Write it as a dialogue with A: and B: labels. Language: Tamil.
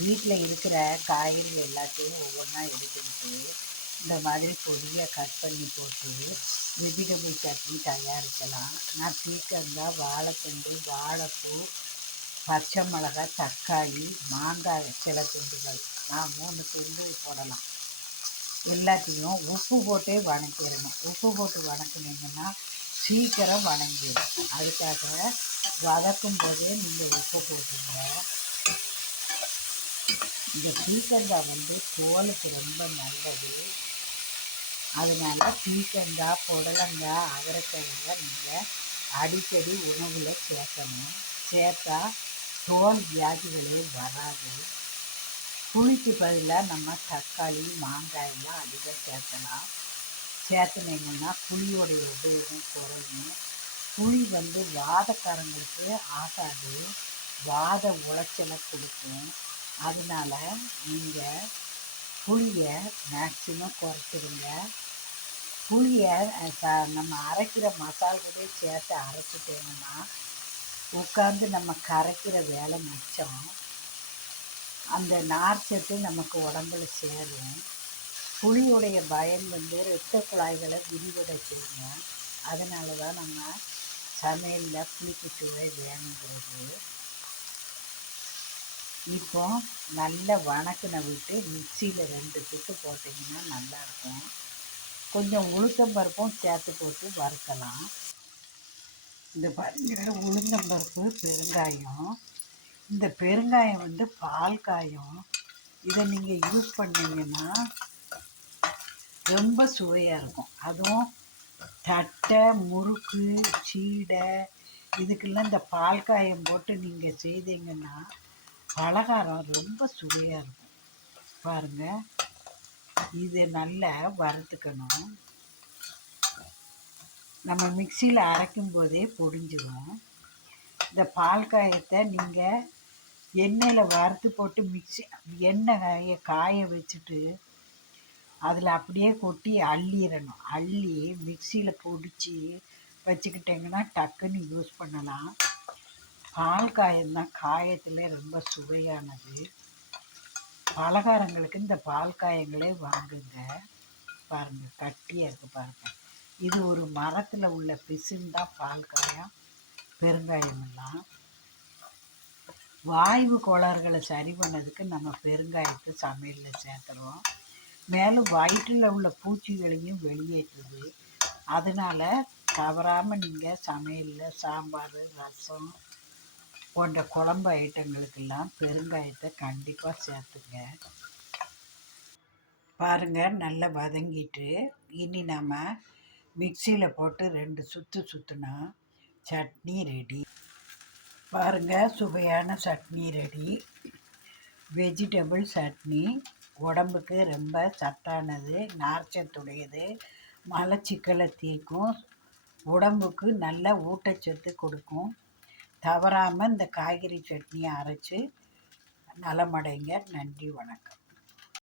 A: வீட்டில் இருக்கிற காய்கறி எல்லாத்தையும் ஒவ்வொன்றா எடுத்துக்கிட்டு இந்த மாதிரி பொடியை கட் பண்ணி போட்டு வெஜிடபிள் சட்னி தயாரிக்கலாம். நான் பீக்கங்காய் வாழைத்தண்டு வாழைப்பூ பச்சை மிளகாய் தக்காளி மாங்காய் சில துண்டுகள். நான் மூணு துண்டு போடலாம். எல்லாத்தையும் உப்பு போட்டே வணக்கிடணும். உப்பு போட்டு வணக்குனீங்கன்னா சீக்கிரம் வணங்கிடும். அதுக்காக வதக்கும் போதே நீங்கள் உப்பு போட்டுங்க இந்த பீக்கங்காய் வந்து தோலுக்கு ரொம்ப நல்லது. அதனால பீக்கங்காய் புடலங்காய் அவரைக்காயெல்லாம் நீங்கள் அடிக்கடி உணவில் சேர்க்கணும். சேர்த்தா தோல் வியாதிகளே வராது. புளிக்கு பதிலாக நம்ம தக்காளி மாங்காயெல்லாம் அதிகம் சேர்க்கலாம். சேர்த்துனீங்கன்னா புளியோடைய உபயோகம் குறையும். புளி வந்து வாதக்காரங்களுக்கு ஆகாது. வாத உளைச்சலை கொடுக்கும். அதனால் நீங்கள் புளியை மேக்சிமம் குறைச்சிடுங்க. புளியை நம்ம அரைக்கிற மசால் கூட சேர்த்து அரைச்சிட்டோம்னா உட்காந்து நம்ம கரைக்கிற வேலை மிச்சம். அந்த நார்ச்சத்து நமக்கு உடம்புல சேரும். புளியுடைய பயன் வந்து இரத்த குழாய்களை விரிவடை செய்யும் அதனால தான் நம்ம சமையலில் புளிப்பு வேணுங்கிறது. இப்போ நல்ல வணக்கின விட்டு மிக்சியில் ரெண்டு சுட்டு போட்டிங்கன்னா நல்லாயிருக்கும். கொஞ்சம் உளுத்தம்பருப்பும் சேர்த்து போட்டு வறுக்கலாம். இந்த பாருங்க உளுந்தம்பருப்பு பெருங்காயம். இந்த பெருங்காயம் வந்து பால் காயம். இதை நீங்கள் யூஸ் பண்ணிங்கன்னா ரொம்ப சுவையாக இருக்கும். அதுவும் தட்டை முறுக்கு சீடை இதுக்கெல்லாம் இந்த பால் காயம் போட்டு நீங்கள் செய்தீங்கன்னா பலகாரம் ரொம்ப சுவையாக இருக்கும். பாருங்கள் இதை நல்லா வறுத்துக்கணும். நம்ம மிக்சியில் அரைக்கும் போதே பொடிஞ்சிடும் இந்த பால் காயத்தை நீங்கள் எண்ணெயில் வறுத்து போட்டு மிக்சி எண்ணெய் காய வச்சுட்டு அதில் அப்படியே கொட்டி அள்ளிடணும். அள்ளி மிக்சியில் பிடிச்சி வச்சுக்கிட்டிங்கன்னா டக்குன்னு யூஸ் பண்ணலாம். பால் காயம்தான் காயத்தில் ரொம்ப சுவையானது. பலகாரங்களுக்கு இந்த பால் காயங்களே வாங்குங்க. பாருங்கள் கட்டியாக இருக்குது பாருங்கள் இது ஒரு மரத்தில் உள்ள பிசுன்னு தான் பால் காயம் பெருங்காயமெல்லாம். வாய்வு கோளாறுகளை சரி பண்ணதுக்கு நம்ம பெருங்காயத்தை சமையலில் சேர்த்துறோம். மேலும் வயிற்றில் உள்ள பூச்சிகளையும் வெளியேற்றுது. அதனால் தவறாமல் நீங்கள் சமையலில் சாம்பார் ரசம் போன்ற குழம்பு ஐட்டங்களுக்கெல்லாம் பெருங்காயத்தை கண்டிப்பாக சேர்த்துங்க. பாருங்கள் நல்லா வதங்கிட்டு இனி நம்ம மிக்சியில் போட்டு ரெண்டு சுற்று சுற்றுனா சட்னி ரெடி. பாருங்கள் சுவையான சட்னி ரெடி. வெஜிடபிள் சட்னி உடம்புக்கு ரொம்ப சத்தானது நார்ச்சத்துடையது மலச்சிக்கலை தீர்க்கும் உடம்புக்கு நல்ல ஊட்டச்சத்து கொடுக்கும். தவறாமல் இந்த காய்கறி சட்னியை அரைச்சி நலமடைங்க. நன்றி வணக்கம்.